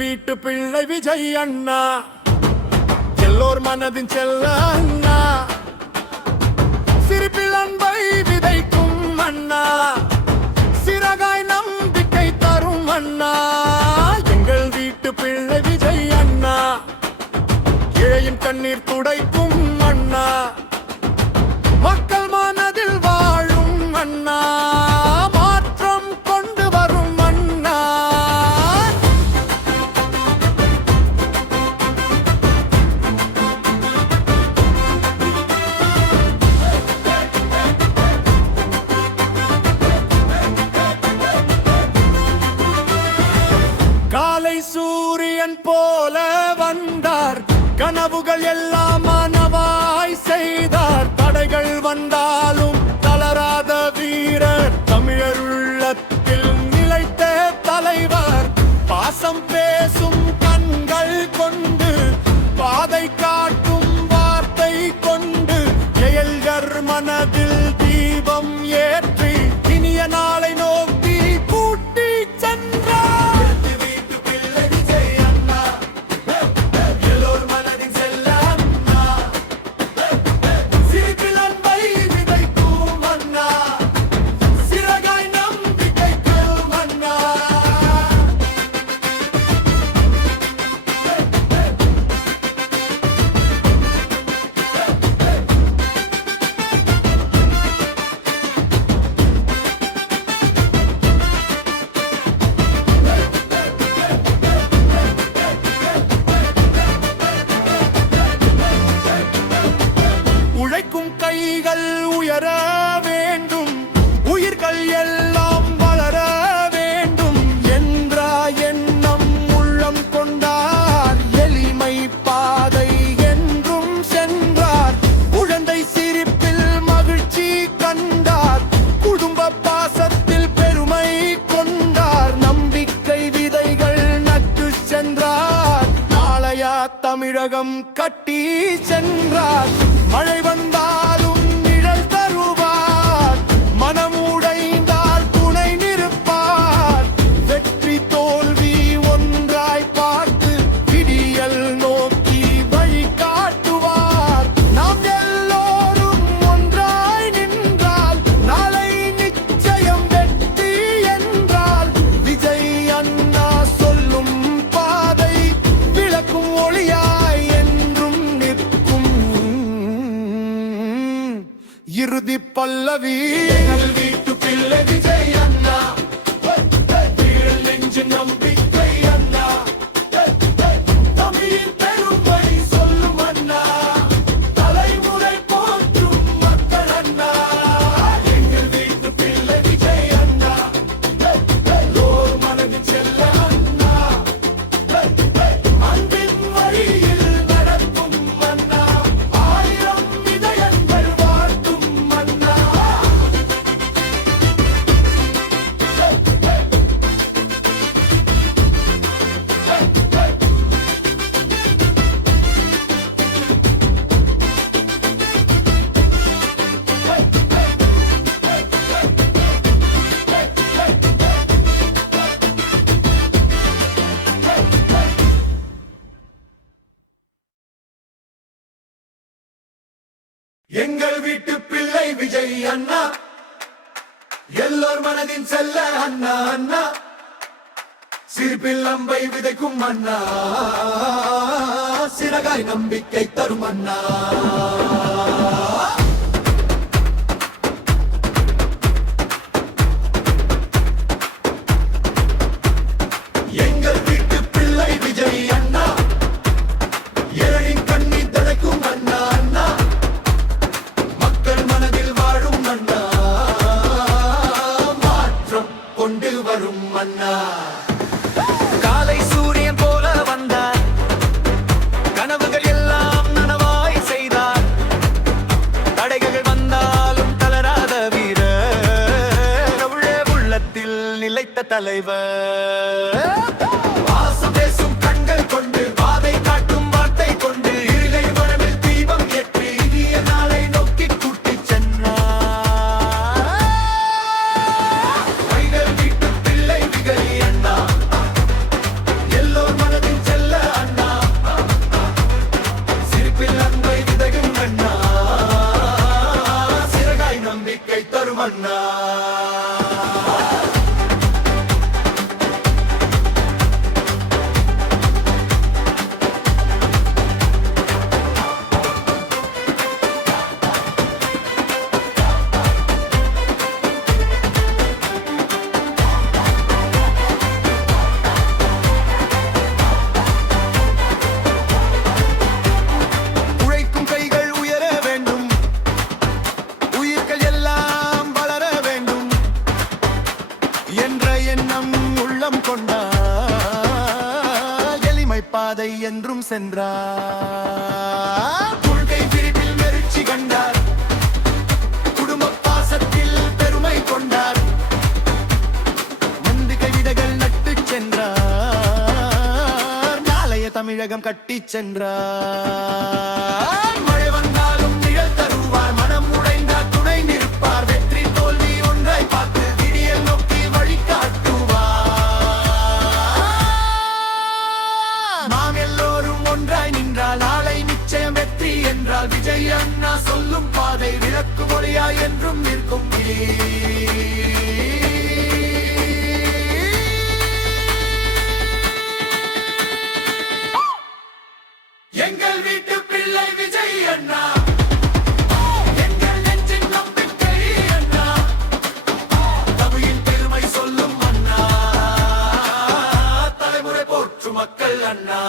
வீட்டு பிள்ளை விஜய் அண்ணா, எல்லோர் மனதின் செல்ல அண்ணா, சிரிப்பில் அன்பை விதைக்கும் அண்ணா, சிறகாய் நம்பிக்கை தரும் அண்ணா. எங்கள் வீட்டு பிள்ளை விஜய் அண்ணா, இழையின் கண்ணீர் துடைக்கும் அண்ணா, மக்கள் மனதில் வாழும் அண்ணா, மாற்றம் கொண்டு வரும் அண்ணா. காலை சூரியன் போல வந்தார், கனவுகள் எல்லாம் நனவாய் செய்தார். தடைகள் வந்தாலும் தளராத வீரர், தமிழர் உள்ளத்தில் நிலைத்த தலைவர். பாசம் பேசும் கண்கள் கொண்டு, பாதை காட்டும் வார்த்தை கொண்டு, செயல்கர் மனதில் தீபம் ஏற்றி இனிய நாளை நோக்கி கூட்டி சென்றார். உழைக்கும் கைகள் உயர வேண்டும், உயிர்கள் எல்லாம் வளர வேண்டும் என்ற எண்ணம் உள்ளம் கொண்டார். எளிமை பாதை என்றும் சென்றார், குழந்தை சிரிப்பில் மகிழ்ச்சி கண்டார், குடும்ப பாசத்தில் பெருமை கொண்டார். நம்பிக்கை விதைகள் நட்டு சென்றார், நாளையா தமிழகம் கட்டி சென்றார். மழை வந்தாலும் நிழல் தருவார், மனம் உடைந்தால் துணை நிற்பார். வெற்றி தோல்வி ஒன்றாய் பார்த்து விடியல் நோக்கி வழி காட்டுவார். நாம் எல்லோரும் ஒன்றாய் நின்றால் நாளை நிச்சயம் வெற்றி என்றால், விஜய் அண்ணா சொல்லும் பாதை விளக்கும் ஒளியாய் என்றும் நிற்கும். இறுதி பல்லவி வீட்டு பிள்ளை விஜய் அண்ணா, வீரல் நெஞ்சு நம்பிக்கை அண்ணா, தமிழின் பெருமை சொல்லும் அண்ணா, தலைமுறை போற்றும் மக்கள் அண்ணா. எங்கள் வீட்டு பிள்ளை விஜய் அண்ணா, எல்லோர் மனதில் செல்ல அண்ணா, அன்பின் வழியில் நடக்கும் அண்ணா, ஆயிரம் இதயங்கள் வாழ்த்தும் அண்ணா. எங்கள் வீட்டு பிள்ளை விஜய் அண்ணா, எல்லோர் மனதின் செல்ல அண்ணா அண்ணா, சிரிப்பில் அம்பை விதைக்கும் அண்ணா, சிறகாய் நம்பிக்கை தரும் அண்ணா. எங்கள் வீட்டு பிள்ளை விஜய் அண்ணா, ஏழையின் கண்ணீர் துடைக்கும் அண்ணா அண்ணா, மக்கள் மனதில் வாழும் அண்ணா, மாற்றம் கொண்டு வரும் அண்ணா. காலை சூரியன் போல வந்தார், கனவுகள் எல்லாம் நனவாய் செய்தார். தடைகள் வந்தாலும் தளராத வீரர், உள்ளத்தில் நிலைத்த தலைவர். பாசம் பேசும் கண்கள் கொண்டு, பாதை காட்டும் வார்த்தை கொண்டு, இருளை வரவில் தீபம் ஏற்றி இனிய நாளை நோக்கி கூட்டி சென்றார். வீட்டு பிள்ளை விஜய் அண்ணா, எல்லோர் மனதில் பாதை என்றும் சென்றார். கொள்கை பிரிப்பில் வெறிச்சி கண்டார், குடும்ப பாசத்தில் பெருமை கொண்டார், மந்து கைவிடைகள் நட்டு சென்றார், நாளைய தமிழகம் கட்டி சென்றார். மழை வந்தாலும் நிழல் தருவார், மனம் உடைந்தார் துணை நிற்பார், வெற்றி தோல்வி ஒன்றை பார்த்து விடியல் நோக்கி வழிகாட்டுவார். நாம் எல்லோரும் ஒன்றாய் நின்றால் நாளை நிச்சயம் வெற்றி என்றால் விஜய் அண்ணா சொல்லும் பாதை விளக்கு மொழியாய் என்றும் நிற்கும். எங்கள் வீட்டு பிள்ளை விஜய் அண்ணா, எங்கள் நெஞ்சின் நம்பிக்கை அண்ணா, தமிழின் பெருமை சொல்லும் அண்ணா, தலைமுறை போற்றும் மக்கள் அண்ணா.